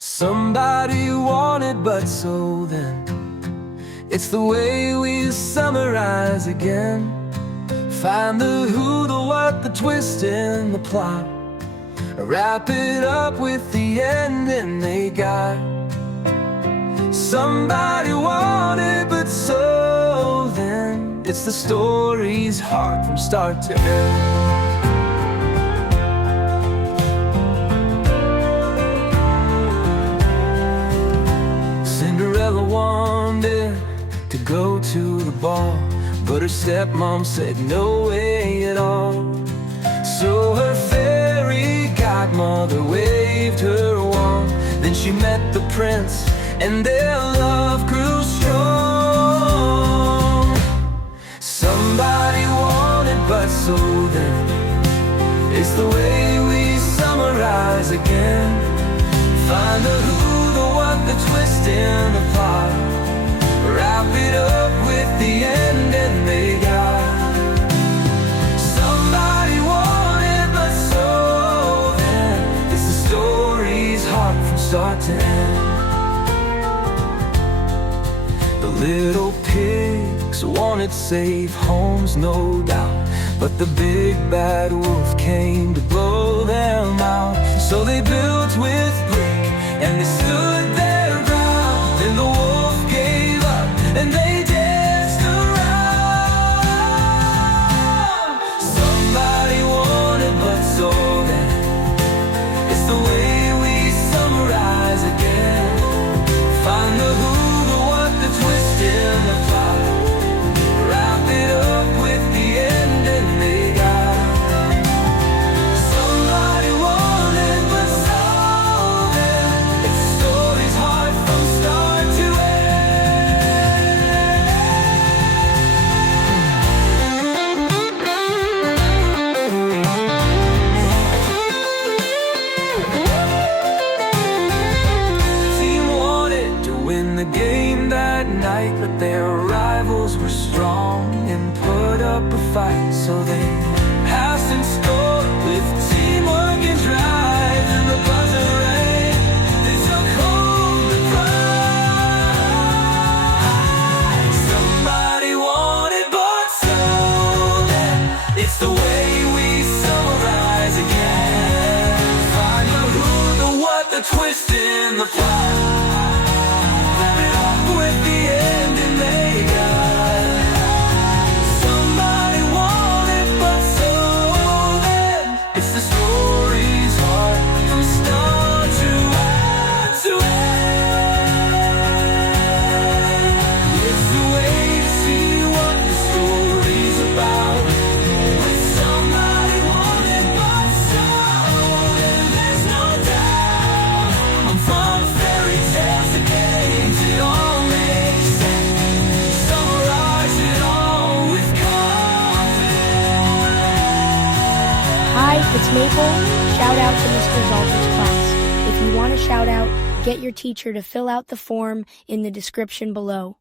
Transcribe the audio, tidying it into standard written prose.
Somebody wanted, but so then it's the way we summarize again. Find the who, the what, the twist in the plot. Wrap it up with the ending they got. Somebody wanted, but so then it's the story's heart from start to end. Cinderella wanted to go to the ball, but her stepmom said no way at all. So her fairy godmother waved her wand. Then she met the prince, and their love grew strong. Somebody wanted, but so then it's the way we summarize again. Find the who, the what, the twist in the plot. Wrap it up with the ending they got. Somebody wanted, but so then it's the story's heart from start to end. The little pigs wanted safe homes, no doubt, but the big bad wolf came to blow them out. So they built with brick and they stood their ground. Then the wolf gave up and they danced around. Somebody wanted, but so then it's the way we summarize again. Find the who, the what, the twist in the plot. Wrap it up with the ending they got. Somebody wanted, but so then it's the story's heart from start to Team wanted to win the game that night, but their rivals were strong and put up a fight. So they passed and scored with teamwork and drive. And the buzzer rang, they took home the prize. Somebody wanted, but so then it's the way we summarize again. Find the who, the what, the twist in the plot. Wrap it up with the ending they got. Somebody wanted, but so then it's the story's heart from start to end. It's the way to see what the story's about. With somebody wanted, but so then there's no doubt. I'm from fairy tales to games, it all makes sense. Summarize it all with confidence. Hi, it's Maple. Shout out to Mr. Zalter's class. If you want a shout out, get your teacher to fill out the form in the description below.